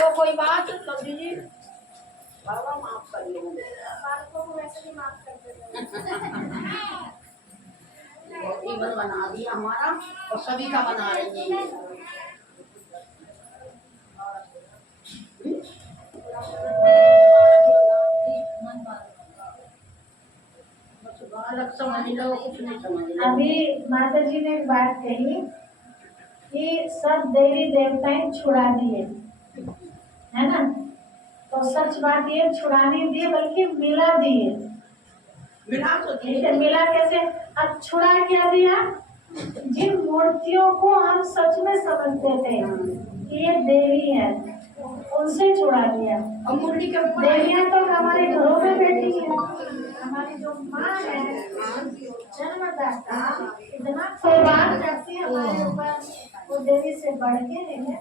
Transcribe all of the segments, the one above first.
हो कोई बात लवली जी, बाबा माफ कर लेंगे, बालकों को वैसे भी माफ कर देते ईवन बना दिया हमारा और सभी का बना रही है। बालक समझ लो, कुछ नहीं समझ। अभी माता जी ने एक बात कही कि सब देवी देवताएं छुड़ा दिए, है ना? तो सच बात ये छुड़ा नहीं दिए बल्कि मिला दिए। मिला तो मिला कैसे? अब छुड़ा क्या दिया? जिन मूर्तियों को हम सच में समझते थे कि ये देवी है, उनसे छुड़ा दिया। और मूर्ति के देवियां तो हमारे घरों में बैठी है, हमारी जो माँ है जन्मदाता, इतना सवाल करती है हमारे ऊपर, वो देवी से बढ़ के नहीं है।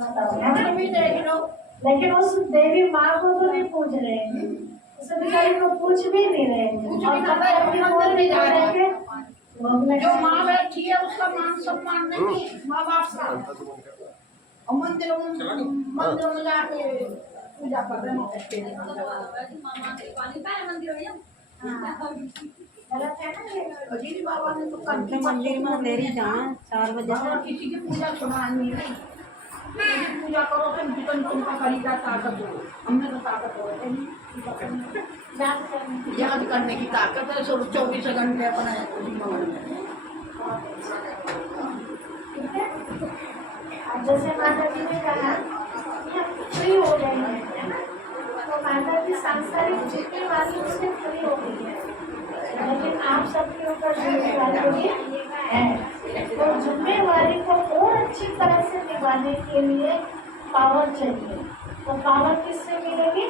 बताओ, भी देख लो, लेकिन उस देवी माँ को तो नहीं पूछ रहे, उस बेचारी को पूछ भी नहीं रहे, और मंदिर में जा रहे हैं। हैं जो माँ बैठी है उसका मान सम्मान नहीं है, माँ बाप का। और मंदिरों में जाके पूजा कर रहे हैं। गलत है ना? जी बाबा ने तो कंठी मंदिर में अंधेरी जाना 4 बजे से। किसी की पूजा सुनानी नहीं, पूजा करो तो जीवन तुमका खरीदा ताकत हो, हमने तो ताकत हो याद करने की ताकत है। 24 घंटे अपना जैसे माता जी ने कहा कि हम फ्री हो गए हैं, है ना? तो माता जी सांसारिक जिम्मेवारी उससे फ्री हो गई है, लेकिन आप सबके ऊपर जिम्मेवारी भी है। तो जिम्मेवारी को और अच्छी तरह से निभाने के लिए पावर चाहिए। तो पावर किससे मिलेगी?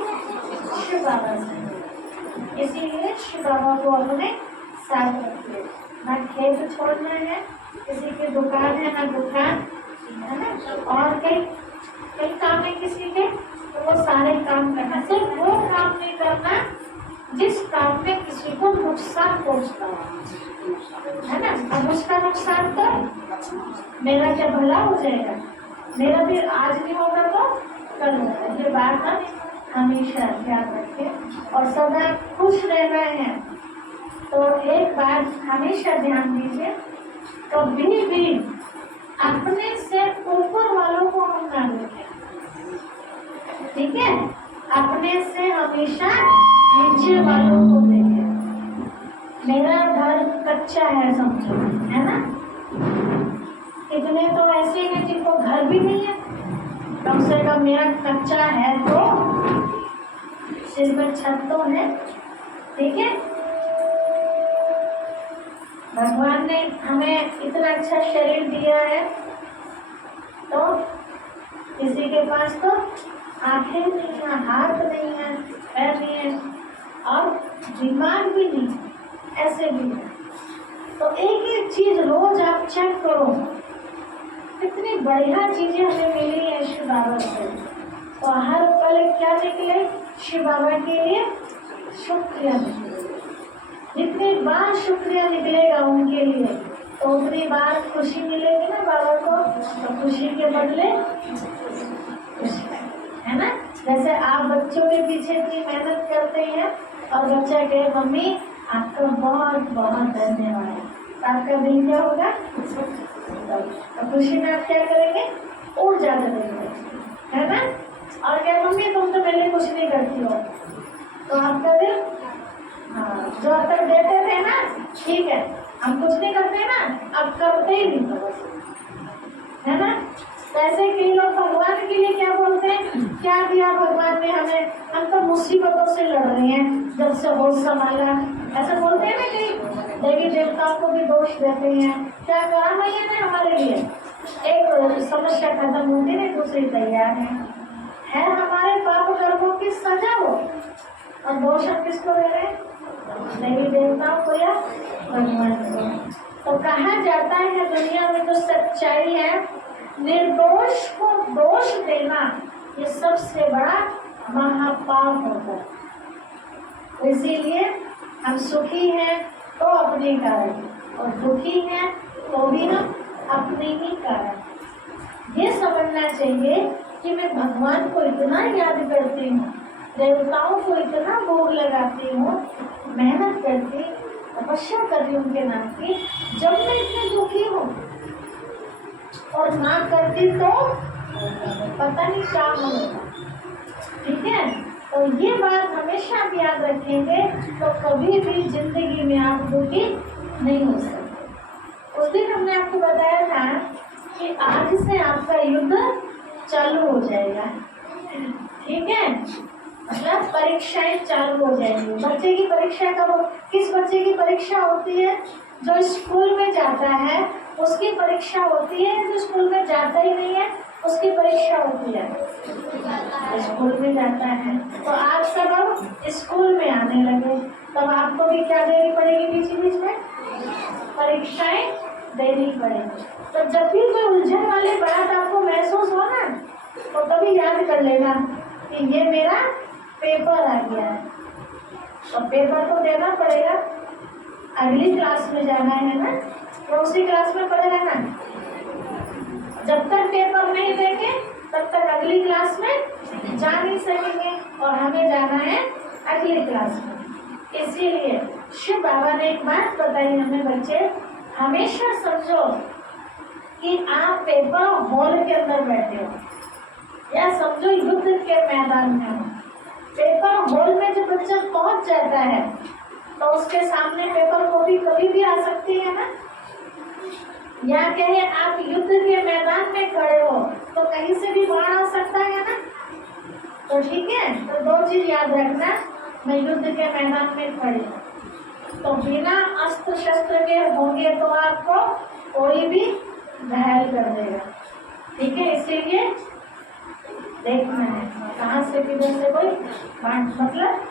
शिव बाबा से। इसीलिए शिव बाबा को अपने साथ रखिए। ना खेत छोड़ना है, किसी की दुकान है ना दुकान, है ना? और कई काम है किसी के, तो वो सारे काम करना। सिर्फ वो काम नहीं करना जिस काम में किसी को नुकसान पहुंचता है ना? अब उसका नुकसान तो मेरा क्या भला हो जाएगा, मेरा भी आज नहीं होगा तो कल होगा। ये बात ना हमेशा याद रखें और सदा खुश रहना है। तो एक बात हमेशा ध्यान दीजिए, कभी भी अपने से ऊपर वालों को हम ना देखें, ठीक है? अपने से हमेशा नीचे वालों को देखें। मेरा घर कच्चा है समझो, है ना? इतने तो ऐसे हैं जिनको घर भी नहीं है, कम से कम मेरा कच्चा है तो सिर पर छत तो है, ठीक है? भगवान ने हमें इतना अच्छा शरीर दिया है, तो किसी के पास तो आंखें नहीं है, हाथ नहीं है, पैर नहीं है और दिमाग भी नहीं, ऐसे भी है। तो एक एक चीज रोज आप चेक करो, कितनी बढ़िया चीजें हमें मिली है शिव बाबा से। तो हर पल क्या निकले? शिव बाबा के लिए शुक्रिया निकले। जितनी बार शुक्रिया निकलेगा उनके लिए, तो उतनी बार खुशी मिलेगी ना बाबा को। तो खुशी के बदले खुशी, है ना? जैसे आप बच्चों के पीछे इतनी मेहनत करते हैं और बच्चा कहे मम्मी आपका बहुत बहुत धन्यवाद, आपका दिल क्या होगा? तो खुशी में आप क्या करेंगे? और ज्यादा देंगे, है ना? और क्या मम्मी तुम तो पहले कुछ नहीं करती हो, तो आपका दिल, हाँ, जो अब तक देते थे ना, ठीक है, हम कुछ नहीं करते ना, अब करते ही नहीं तो, है ना? वैसे कई लोग भगवान के लिए क्या बोलते हैं, क्या दिया भगवान ने हमें, हम तो मुसीबतों से लड़ रहे हैं जब से होश संभाला, ऐसा बोलते हैं ना। कई देवी देवताओं को भी दोष देते हैं, क्या कहा भैया ने हमारे लिए, एक समस्या खत्म होती है दूसरी तैयार है हमारे पाप कर्मों की सजा हो, और दोष हम किसको दे रहे हैं? देवी देवताओं को या भगवान को। तो कहा जाता है दुनिया में जो सच्चाई है, निर्दोष को दोष देना ये सबसे बड़ा महापाप होता है। तो इसीलिए हम सुखी हैं तो अपने कारण, और दुखी हैं तो भी हम अपने ही कारण। ये समझना चाहिए कि मैं भगवान को इतना याद करती हूँ, देवताओं को इतना भोग लगाती हूँ, मेहनत करती, तपस्या कर रही हूँ उनके नाम की, जब मैं इतनी दुखी हूँ और ना करती तो पता नहीं क्या होगा। ठीक है, तो ये बात हमेशा आप याद रखेंगे, तो कभी भी जिंदगी में आप दुखी नहीं हो सकते। उस दिन हमने आपको बताया था कि आज से आपका युद्ध चालू हो जाएगा। ठीक है, मतलब परीक्षाएं चालू हो जाएंगी। बच्चे की परीक्षा कब, किस बच्चे की परीक्षा होती है? जो स्कूल में जाता है उसकी परीक्षा होती है, जो स्कूल में जाता ही नहीं है उसकी परीक्षा होती है। स्कूल में जाता है तो आप सब अब स्कूल में आने लगे, तब आपको भी क्या देनी पड़ेगी? बीच बीच में परीक्षाएं देनी पड़ेगी। तो जब भी कोई उलझन वाली बात आपको महसूस हो ना, तो तभी याद कर लेना कि ये मेरा पेपर आ गया है, तो पेपर तो देना पड़ेगा। अगली क्लास में जाना है ना, तो उसी क्लास में पढ़े रहना। जब तक पेपर नहीं देंगे तब तक अगली क्लास में जा नहीं सकेंगे, और हमें जाना है अगली क्लास में। इसीलिए शिव बाबा ने एक बात बताई हमें, बच्चे हमेशा समझो कि आप पेपर हॉल के अंदर बैठे हो, या समझो युद्ध के मैदान में हो। पेपर हॉल में जब बच्चा पहुंच जाता है तो उसके सामने पेपर कभी भी आ सकती है ना, या कहे आप युद्ध के मैदान में खड़े हो तो कहीं से भी बाढ़ आ सकता है ना। तो ठीक है, तो दो चीज याद रखना, मैं युद्ध के मैदान में खड़ी हूँ, तो बिना अस्त्र शस्त्र के होंगे तो आपको कोई भी घायल कर देगा। ठीक है, इसीलिए देखना है कहाँ से किधर से कोई बाढ़, मतलब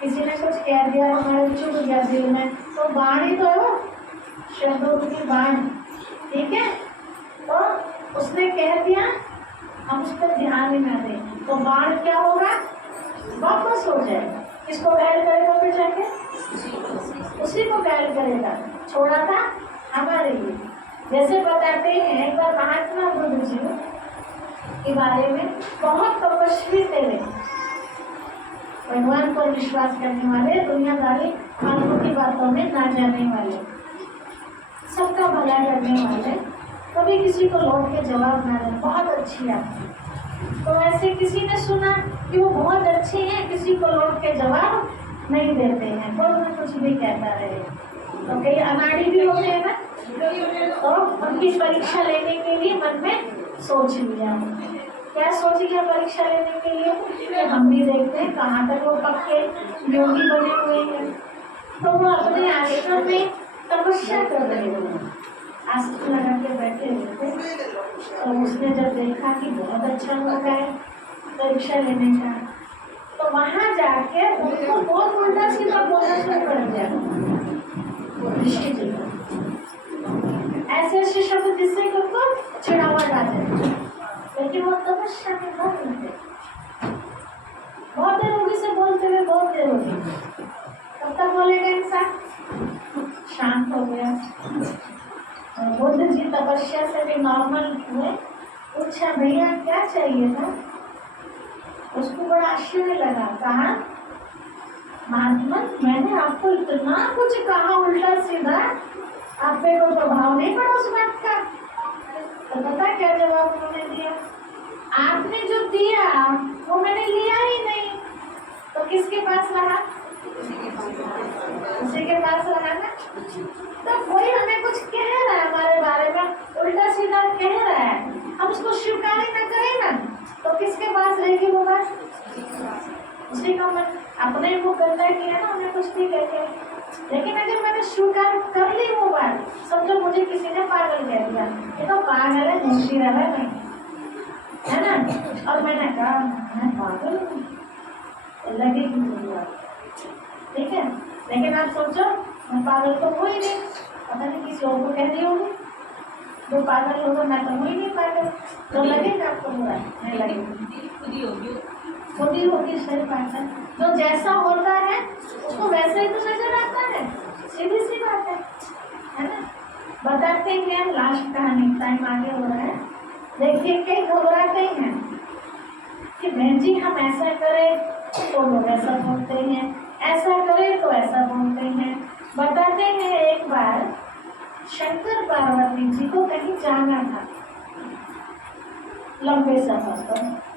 किसी ने कुछ कह दिया हमारे चुभ गया दिल में, तो बाढ़ ही तो है, शब्दों की बाढ़। ठीक है, तो उसने कह दिया, हम उस पर ध्यान ही ना दें तो बाढ़ क्या होगा? वापस हो जाएगा। किसको घायल करेगा? फिर जाके उसी को घायल करेगा। छोड़ा था हमारे लिए। जैसे बताते हैं, एक बार महात्मा बुद्ध जी के बारे में, बहुत तपस्वी थे, भगवान पर विश्वास करने वाले, दुनियादारी फालतू की बातों में ना जाने वाले, सबका भला करने वाले, कभी किसी को लौट के जवाब ना दें, बहुत अच्छी आदमी। तो ऐसे किसी ने सुना कि वो बहुत अच्छे हैं, किसी को लौट के जवाब नहीं देते हैं, कोई ना कुछ भी कहता रहे, तो कई अनाड़ी भी होते हैं ना, तो उनकी परीक्षा लेने के लिए मन में सोच लिया। क्या सोच लिया परीक्षा लेने के लिए? कि हम भी देखते हैं कहाँ तक वो पक्के योगी बने हुए हैं। तो वो अपने आश्रम में तपस्या कर रहे थे, आसन लगा के बैठे हुए थे। तो उसने जब देखा कि बहुत अच्छा मौका है परीक्षा लेने का, तो वहां जाके उनको बहुत उल्टा सीधा बोलना शुरू कर दिया, ऐसे ऐसे शब्द जिससे कि उनको चिढ़ावा डालते हैं। लेकिन वो तपस्या में बहुत थे, बहुत देर होगी से बोलते हुए, बहुत देर होगी। कब तक बोलेगा इंसान? शांत हो गया। बुद्ध जी तपस्या से भी नॉर्मल हुए, पूछा भैया क्या चाहिए था? उसको बड़ा आश्चर्य लगा, कहा महात्मा मैंने आपको इतना कुछ कहा उल्टा सीधा, आप पे कोई प्रभाव नहीं पड़ा उस बात का? तो पता क्या जवाब उन्होंने दिया? आपने जो दिया वो मैंने लिया ही नहीं, तो किसके पास रहा? उसी के पास रहा ना। तो कोई हमें कुछ कह रहा है हमारे बारे में, उल्टा सीधा कह रहा है, हम उसको स्वीकार ही ना करें ना, तो किसके पास रहेगी वो बात? उसी का मन। अपने को गंदा किया ना, हमें कुछ भी कहते, लेकिन अगर मैंने स्वीकार कर ली वो बात, समझो मुझे किसी ने पागल कह दिया, ये तो पागल है, मुश्किल है ना, और मैंने कहा मैं पागल हूँ, लगेगी मुझे बात। ठीक है, लेकिन आप सोचो मैं पागल तो हो ही नहीं, पता नहीं किसी और को कह दी होगी, जो पागल होगा मैं तो हो ही नहीं पागल, तो लगेगा आपको बुरा? नहीं लगेगा, खुद ही होगी। सही बात है, जो जैसा होता है उसको वैसे ही तो नजर आता है, सीधी सी बात है ना। बताते हैं लास्ट कहानी, टाइम आगे हो रहा है, देखिए कई घबराते हैं कि बहन जी हम ऐसा करें तो लोग ऐसा बोलते हैं, ऐसा करें तो ऐसा बोलते हैं। बताते हैं एक बार शंकर पार्वती जी को कहीं जाना था लंबे सफर पर।